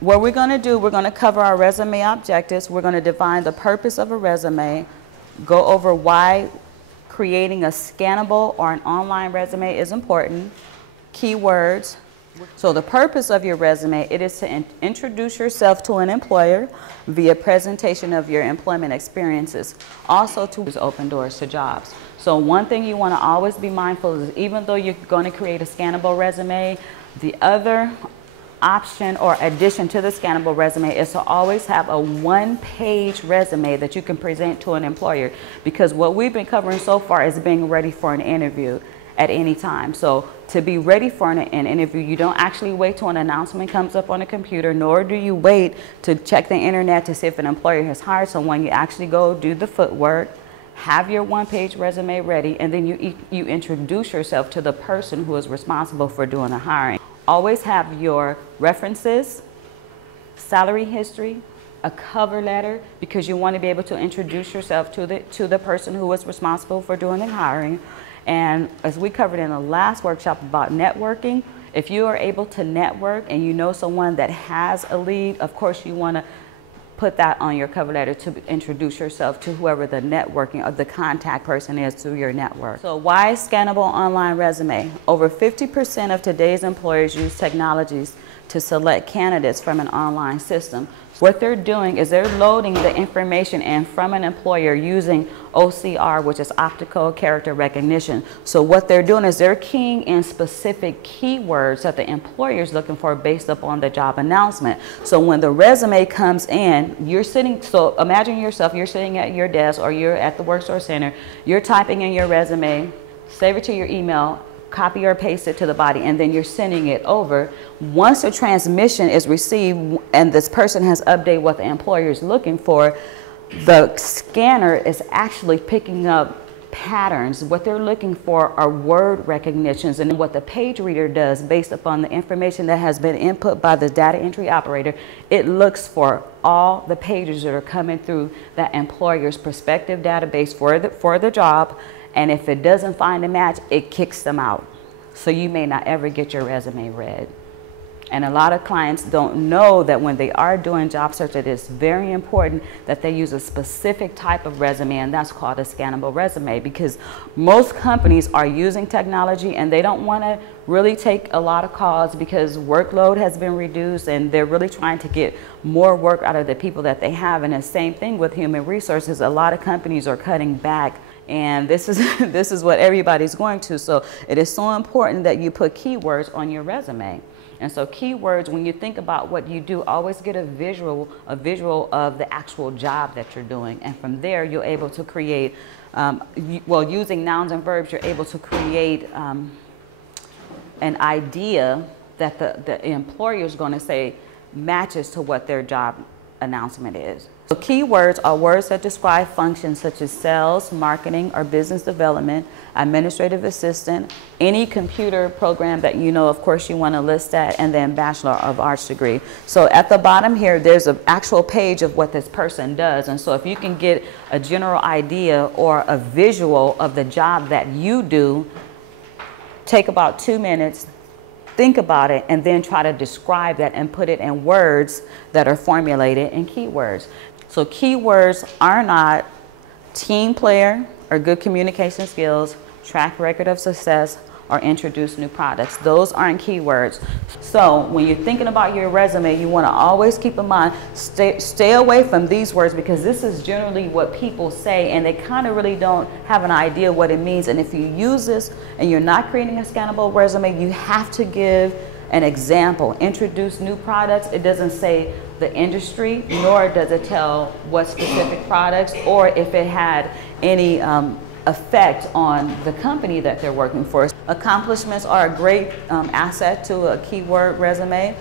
What we're going to do, we're going to cover our resume objectives. We're going to define the purpose of a resume, go over why creating a scannable or an online resume is important, keywords. So the purpose of your resume, it is to introduce yourself to an employer via presentation of your employment experiences. Also to open doors to jobs. So one thing you want to always be mindful is, even though you're going to create a scannable resume, the other option or addition to the scannable resume is to always have a one-page resume that you can present to an employer, because what we've been covering so far is being ready for an interview at any time. So to be ready for an interview, you don't actually wait till an announcement comes up on the computer, nor do you wait to check the internet to see if an employer has hired someone. You actually go do the footwork, have your one-page resume ready, and then you introduce yourself to the person who is responsible for doing the hiring. Always have your references, salary history, a cover letter, because you want to be able to introduce yourself to the person who is responsible for doing the hiring. And as we covered in the last workshop about networking, if you are able to network and you know someone that has a lead, of course you want to put that on your cover letter to introduce yourself to whoever the networking or the contact person is through your network. So why scannable online resume? Over 50% of today's employers use technologies to select candidates from an online system. What they're doing is they're loading the information in from an employer using OCR, which is optical character recognition. So what they're doing is they're keying in specific keywords that the employer is looking for based upon the job announcement. So when the resume comes in, you're sitting, so imagine yourself, you're sitting at your desk or you're at the Worksource Center, you're typing in your resume, save it to your email, copy or paste it to the body, and then you're sending it over. Once the transmission is received and this person has updated what the employer is looking for, the scanner is actually picking up patterns. What they're looking for are word recognitions, and what the page reader does based upon the information that has been input by the data entry operator, it looks for all the pages that are coming through that employer's prospective database for the job. And if it doesn't find a match, it kicks them out. So you may not ever get your resume read. And a lot of clients don't know that when they are doing job search, it is very important that they use a specific type of resume, and that's called a scannable resume, because most companies are using technology and they don't want to really take a lot of calls because workload has been reduced and they're really trying to get more work out of the people that they have. And the same thing with human resources. A lot of companies are cutting back, and this is what everybody's going to. So it is so important that you put keywords on your resume. And so keywords, when you think about what you do, always get a visual of the actual job that you're doing. And from there, you're able to create, using nouns and verbs, you're able to create an idea that the employer is going to say matches to what their job announcement is. So keywords are words that describe functions such as sales, marketing, or business development, administrative assistant, any computer program that you know, of course, you want to list that, and then Bachelor of Arts degree. So at the bottom here, there's an actual page of what this person does. And so if you can get a general idea or a visual of the job that you do, take about 2 minutes, think about it, and then try to describe that and put it in words that are formulated in keywords. So keywords are not team player or good communication skills, track record of success, or introduce new products. Those aren't keywords. So when you're thinking about your resume, you want to always keep in mind, stay away from these words, because this is generally what people say and they kind of really don't have an idea what it means. And if you use this and you're not creating a scannable resume, you have to give an example. Introduce new products. It doesn't say the industry, nor does it tell what specific products or if it had any effect on the company that they're working for. Accomplishments are a great asset to a keyword resume.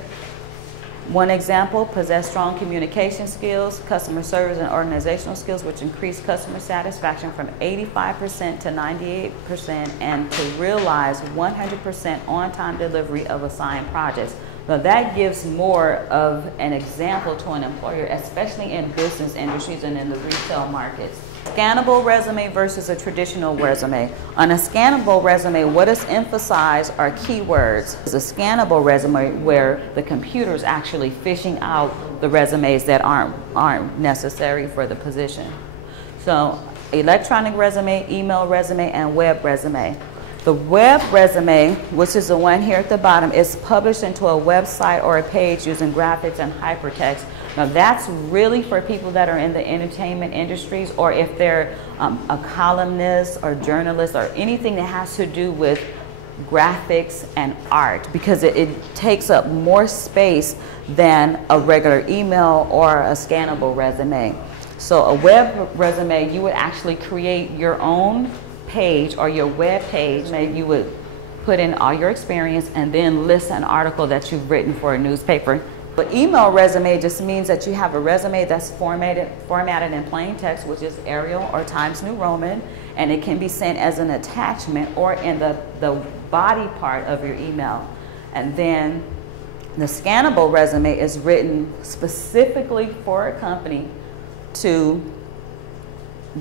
One example, possess strong communication skills, customer service and organizational skills, which increase customer satisfaction from 85% to 98%, and to realize 100% on-time delivery of assigned projects. Now that gives more of an example to an employer, especially in business industries and in the retail markets. Scannable resume versus a traditional resume. On a scannable resume, what is emphasized are keywords. It's a scannable resume where the computer is actually fishing out the resumes that aren't necessary for the position. So electronic resume, email resume, and web resume. The web resume, which is the one here at the bottom, is published into a website or a page using graphics and hypertext. Now that's really for people that are in the entertainment industries, or if they're a columnist or journalist or anything that has to do with graphics and art, because it takes up more space than a regular email or a scannable resume. So a web resume, you would actually create your own page or your web page. Maybe you would put in all your experience and then list an article that you've written for a newspaper. But email resume just means that you have a resume that's formatted in plain text, which is Arial or Times New Roman, and it can be sent as an attachment or in the body part of your email. And then the scannable resume is written specifically for a company to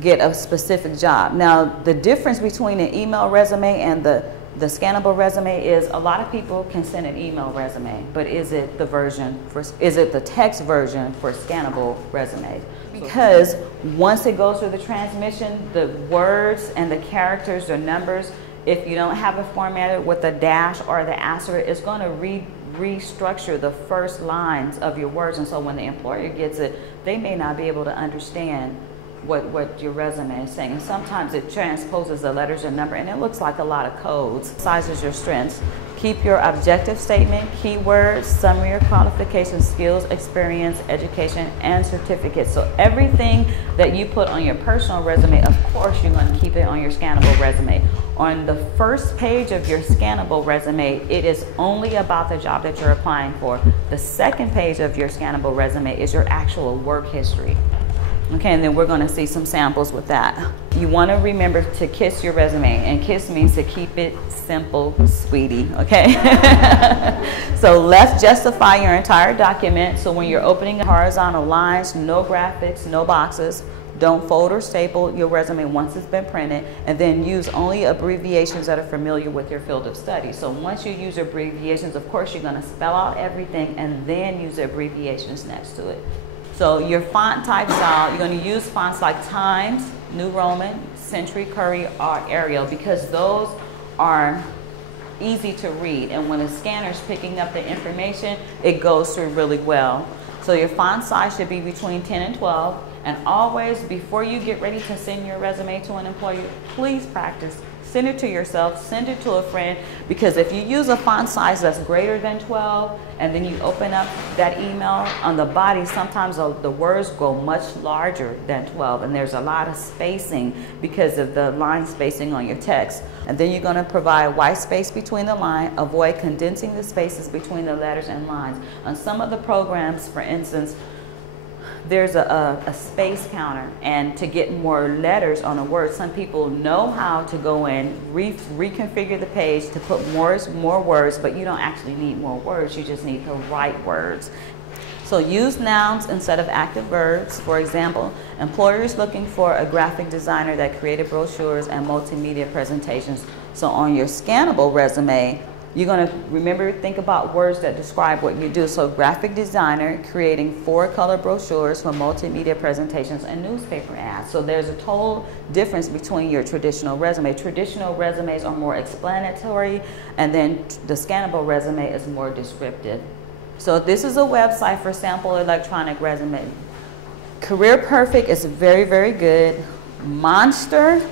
get a specific job. Now, the difference between an email resume and the scannable resume is a lot of people can send an email resume, but is it the text version for scannable resumes? Because once it goes through the transmission, the words and the characters, the numbers, if you don't have it formatted with the dash or the asterisk, it's going to restructure the first lines of your words, and so when the employer gets it, they may not be able to understand what your resume is saying. And sometimes it transposes the letters and number, and it looks like a lot of codes. Sizes your strengths. Keep your objective statement, keywords, summary of qualifications, skills, experience, education, and certificates. So everything that you put on your personal resume, of course you're going to keep it on your scannable resume. On the first page of your scannable resume, it is only about the job that you're applying for. The second page of your scannable resume is your actual work history. Okay, and then we're going to see some samples with that. You want to remember to KISS your resume, and KISS means to keep it simple, sweetie, okay? So let's justify your entire document. So when you're opening horizontal lines, no graphics, no boxes. Don't fold or staple your resume once it's been printed, and then use only abbreviations that are familiar with your field of study. So once you use abbreviations, of course, you're going to spell out everything and then use the abbreviations next to it. So your font type style, you're going to use fonts like Times New Roman, Century, Curry, or Arial, because those are easy to read, and when a scanner is picking up the information, it goes through really well. So your font size should be between 10 and 12, and always before you get ready to send your resume to an employer, please practice. Send it to yourself, send it to a friend, because if you use a font size that's greater than 12 and then you open up that email, on the body sometimes the words go much larger than 12, and there's a lot of spacing because of the line spacing on your text. And then you're going to provide white space between the line, avoid condensing the spaces between the letters and lines. On some of the programs, for instance, there's a space counter, and to get more letters on a word, some people know how to go in, reconfigure the page to put more words, but you don't actually need more words, you just need the right words. So use nouns instead of active verbs. For example, employers looking for a graphic designer that created brochures and multimedia presentations. So on your scannable resume, you're going to remember, think about words that describe what you do. So graphic designer, creating 4-color brochures for multimedia presentations and newspaper ads. So there's a total difference between your traditional resume. Traditional resumes are more explanatory, and then the scannable resume is more descriptive. So this is a website for sample electronic resume. Career Perfect is very, very good. Monster,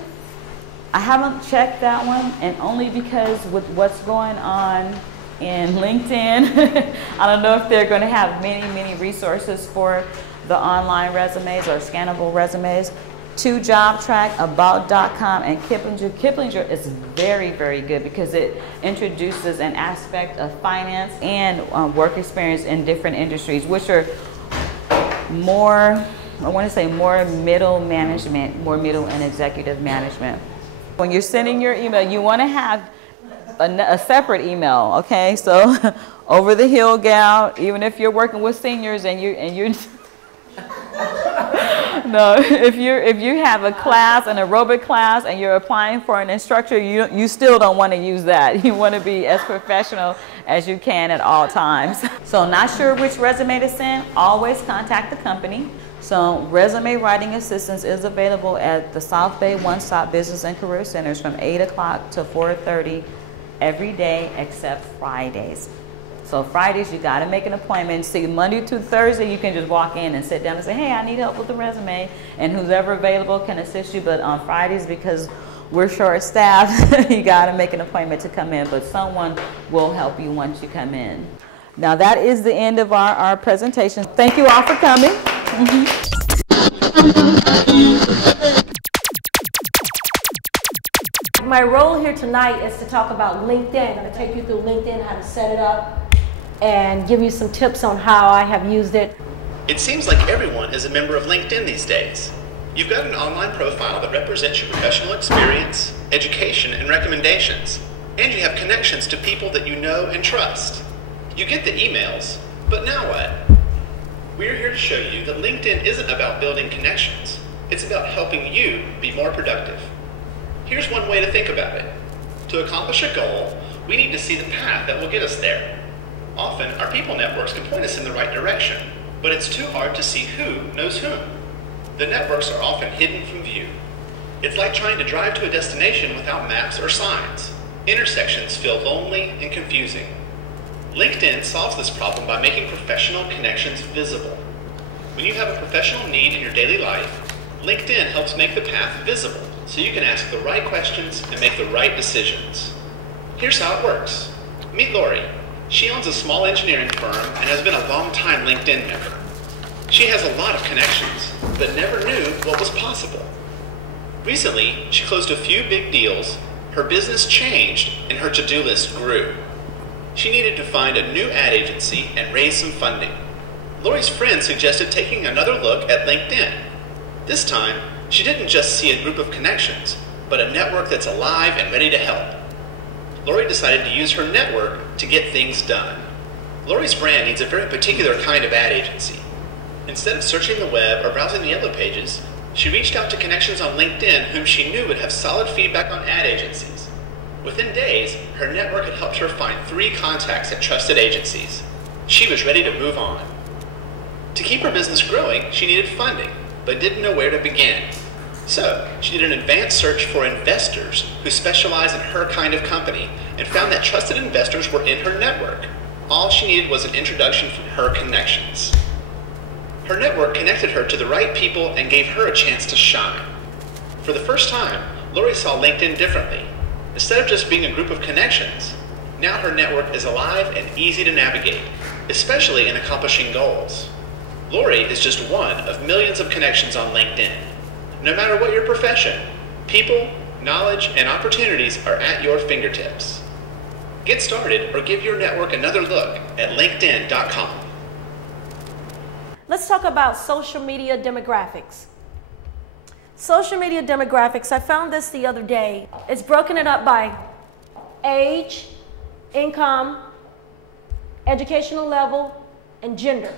I haven't checked that one, and only because with what's going on in LinkedIn, I don't know if they're going to have many resources for the online resumes or scannable resumes. JobTrack, About.com, and Kiplinger. Kiplinger is very, very good because it introduces an aspect of finance and work experience in different industries, which are more, I want to say more middle management, more middle and executive management. When you're sending your email, you want to have a separate email, okay? So over the hill gal, even if you're working with seniors and you're No, if you have a class, an aerobic class, and you're applying for an instructor, you still don't want to use that. You want to be as professional as you can at all times. So not sure which resume to send, always contact the company. So resume writing assistance is available at the South Bay One Stop Business and Career Centers from 8 o'clock to 4:30 every day except Fridays. So Fridays, you got to make an appointment. See, Monday to Thursday, you can just walk in and sit down and say, hey, I need help with the resume, and who's ever available can assist you. But on Fridays, because we're short-staffed, you got to make an appointment to come in, but someone will help you once you come in. Now, that is the end of our presentation. Thank you all for coming. My role here tonight is to talk about LinkedIn. I'm going to take you through LinkedIn, how to set it up, and give you some tips on how I have used it. It seems like everyone is a member of LinkedIn these days. You've got an online profile that represents your professional experience, education, and recommendations, and you have connections to people that you know and trust. You get the emails, but now what? We're here to show you that LinkedIn isn't about building connections. It's about helping you be more productive. Here's one way to think about it. To accomplish a goal, we need to see the path that will get us there. Often, our people networks can point us in the right direction, but it's too hard to see who knows whom. The networks are often hidden from view. It's like trying to drive to a destination without maps or signs. Intersections feel lonely and confusing. LinkedIn solves this problem by making professional connections visible. When you have a professional need in your daily life, LinkedIn helps make the path visible so you can ask the right questions and make the right decisions. Here's how it works. Meet Lori. She owns a small engineering firm and has been a long-time LinkedIn member. She has a lot of connections, but never knew what was possible. Recently, she closed a few big deals, her business changed, and her to-do list grew. She needed to find a new ad agency and raise some funding. Lori's friend suggested taking another look at LinkedIn. This time, she didn't just see a group of connections, but a network that's alive and ready to help. Lori decided to use her network to get things done. Lori's brand needs a very particular kind of ad agency. Instead of searching the web or browsing the yellow pages, she reached out to connections on LinkedIn whom she knew would have solid feedback on ad agencies. Within days, her network had helped her find 3 contacts at trusted agencies. She was ready to move on. To keep her business growing, she needed funding, but didn't know where to begin. So, she did an advanced search for investors who specialize in her kind of company and found that trusted investors were in her network. All she needed was an introduction from her connections. Her network connected her to the right people and gave her a chance to shine. For the first time, Lori saw LinkedIn differently. Instead of just being a group of connections, now her network is alive and easy to navigate, especially in accomplishing goals. Lori is just one of millions of connections on LinkedIn. No matter what your profession, people, knowledge, and opportunities are at your fingertips. Get started or give your network another look at LinkedIn.com. Let's talk about social media demographics. Social media demographics, I found this the other day. It's broken it up by age, income, educational level, and gender.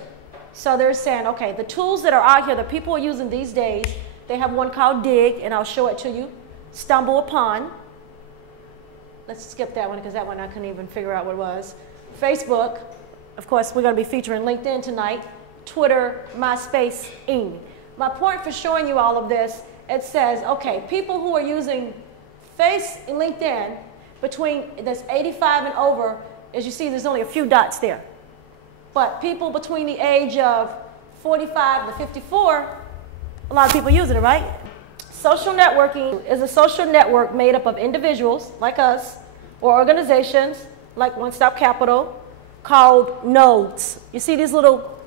So they're saying, okay, the tools that are out here that people are using these days, they have one called Dig, and I'll show it to you. Stumble Upon. Let's skip that one because that one I couldn't even figure out what it was. Facebook. Of course, we're going to be featuring LinkedIn tonight. Twitter, MySpace, Ing. My point for showing you all of this, it says, okay, people who are using LinkedIn between this 85 and over, as you see, there's only a few dots there. But people between the age of 45 to 54, a lot of people using it, right? Social networking is a social network made up of individuals like us or organizations like One Stop Capital called nodes. You see these little